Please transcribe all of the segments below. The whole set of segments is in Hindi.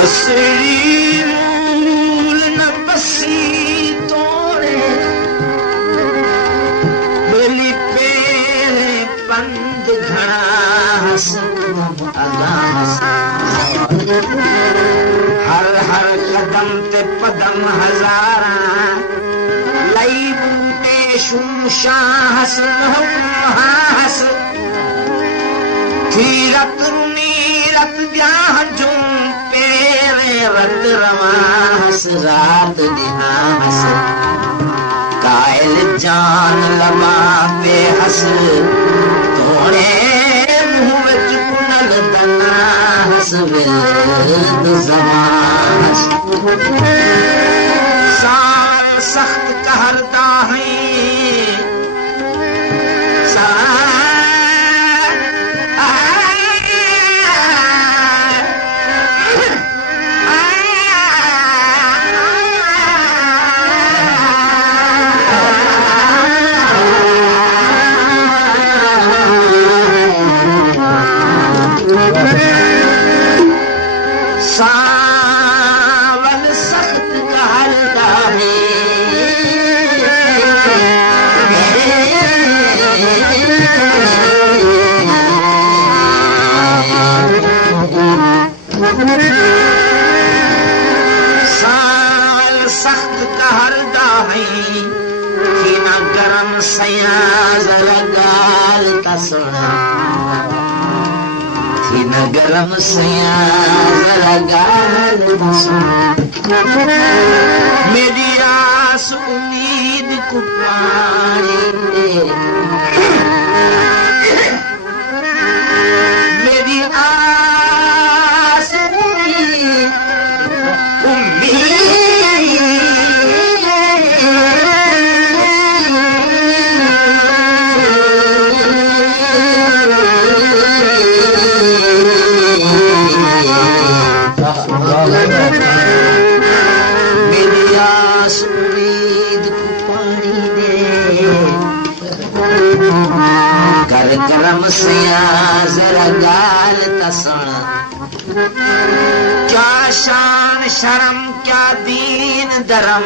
ससरी मूल न बसी तोड़े बेली पेरे पंद घड़ा हर हर कदम ते पदम हजारा लई बूटे शूशाहस हास थीरत नीरत जाहजूं पेरे रत रवास रात दिहास कायल जान लमा बेहस तोड़े मुँह विच कुनल दनाहस विल्द ज़मानस साल सख्त कहरदा है सावल सख्त कहरदा है सावल सख्त कहरदा है कि न गरम सयाज लगाल का सुना न गरम सयाज लगाल का सुना मेरी आस उम्मीद को पानी दे मेरी आस मेरी आस उम्मीद को पानी दे कर गरम सिया जरा गाल तसण क्या शान शर्म क्या दीन दरम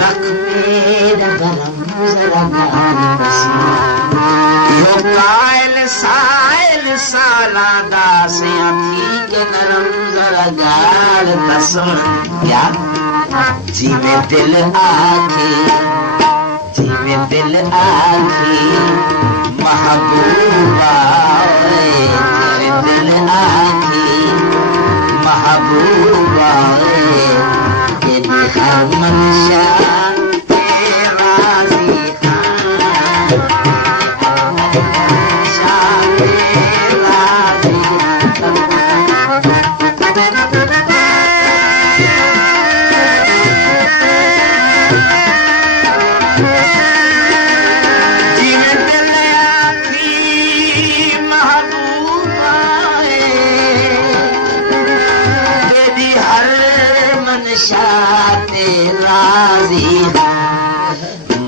रख पेद गरम जरा गाल तसण यो कायल सायल साला दासियां थी के नरम जरा गाल तसण क्या जी में दिल आखी जी में दिल आखी महबूबा तेरे दिल आखी महबूबा तेरी हर मंशा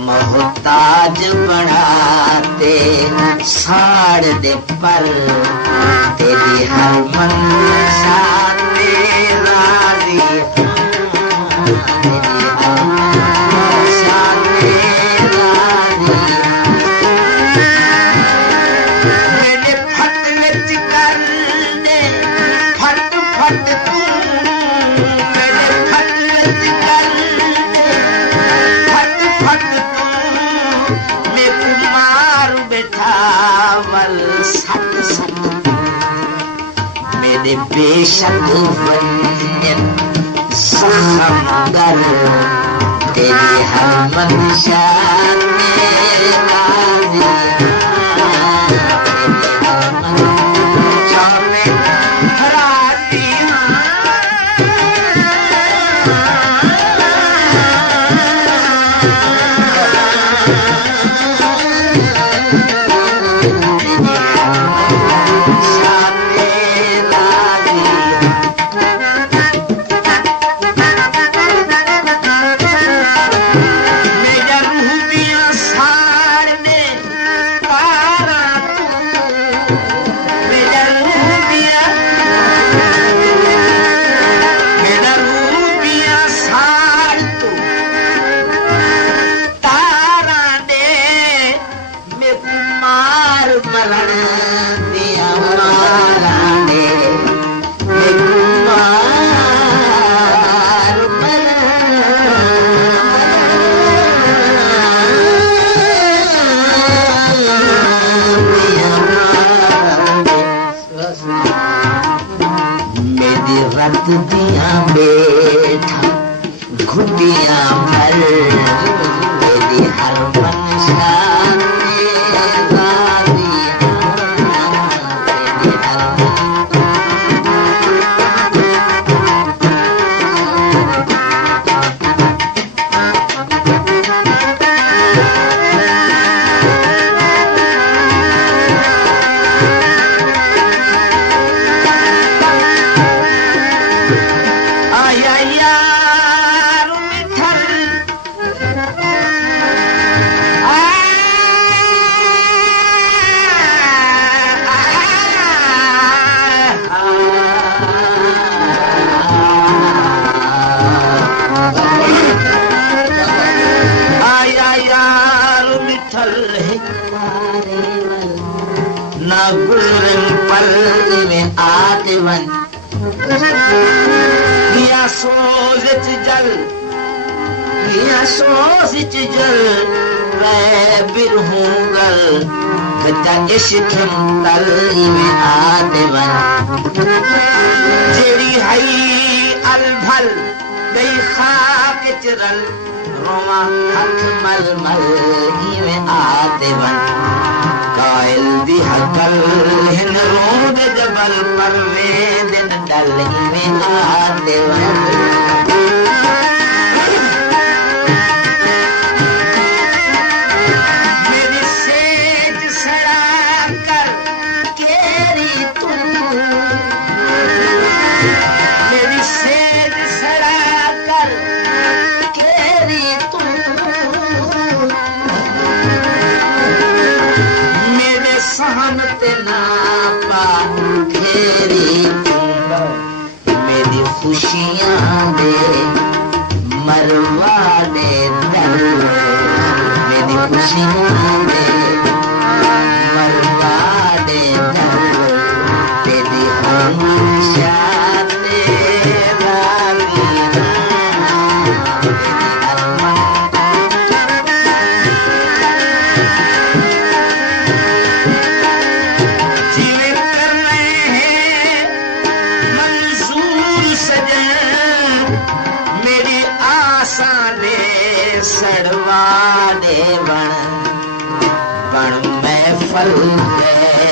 मोहताज बनाते साड़ दे पर तेरी हर मनसा तेरा मेरे फट लच कर दे फट फट मेरे बेशक वंजन सहमगर तेरी हर मंशा मेरे गाजी दिया बेटा घुटिया भर तेरी हर मंशा इश्क़म तली में आते वन जेड़ी हई अलभल गई खाक चरल रोमा हथ मल मल में आते वन कायल दी हकल हिन रोद जबल पर वे दिन डल में आते वन खुशियां दे मरवा दे दर मेरी खुशियां दे मरवा दे दर तेरी हमेशा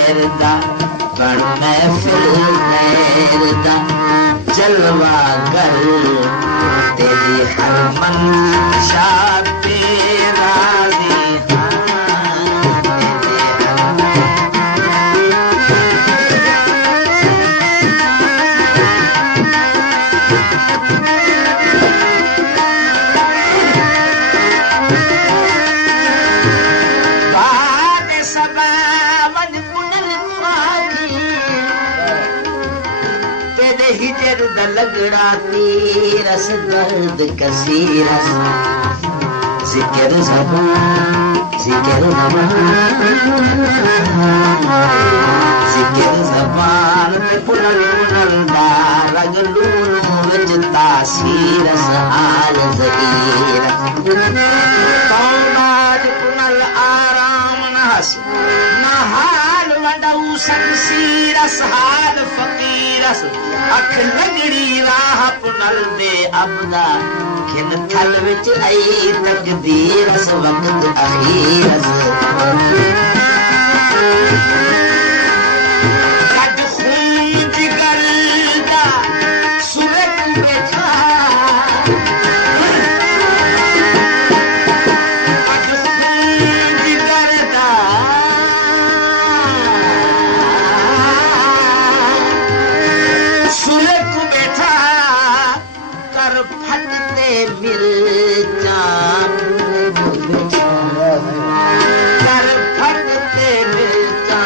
तेरा बण महफिल दा जलवा कर तेरी हर मंशा तेरा लगड़ा तीरस दर्द कसीरस जिक्र ज़बान जिक्र ज़बान पे पुनल पुनल दा रग लूनू विच तासीरस हाल ज़हीरस तौबाज पुनल आराम नहस न हाल वडऊ संसीरस हाल फकीरस अख लगड़ी राह पुनल दे अबदा खिन थल विच आई तकदीरस वक्त अखीरस कद खून जिगर दा सुरत बैठा कद खून जिगर दा सुरत बैठा कर फटते मिर्चा कर फटते मिर्चा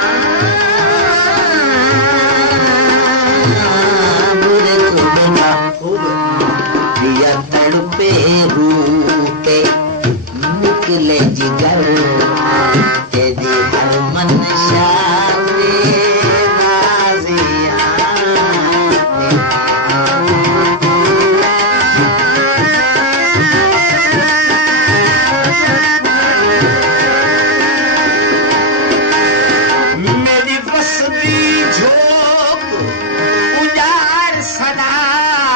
बुरे को बेटा दिया तड़पे रूपे निकले जिगर तेरी हर मनशा सदा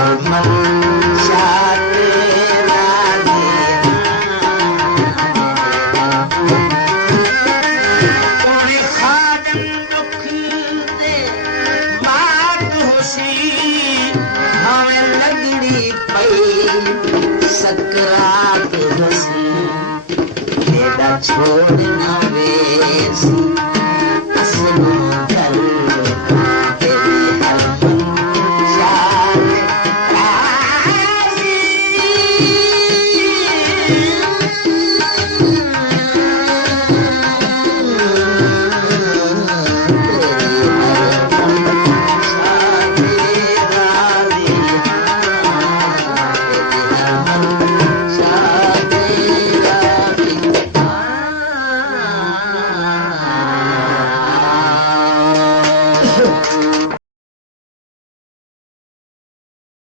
हर मन चाहते राधे कोई खाजन दुख दे मात होसी हमें लगड़ी पई सकरात होसी छोड़ न वेसी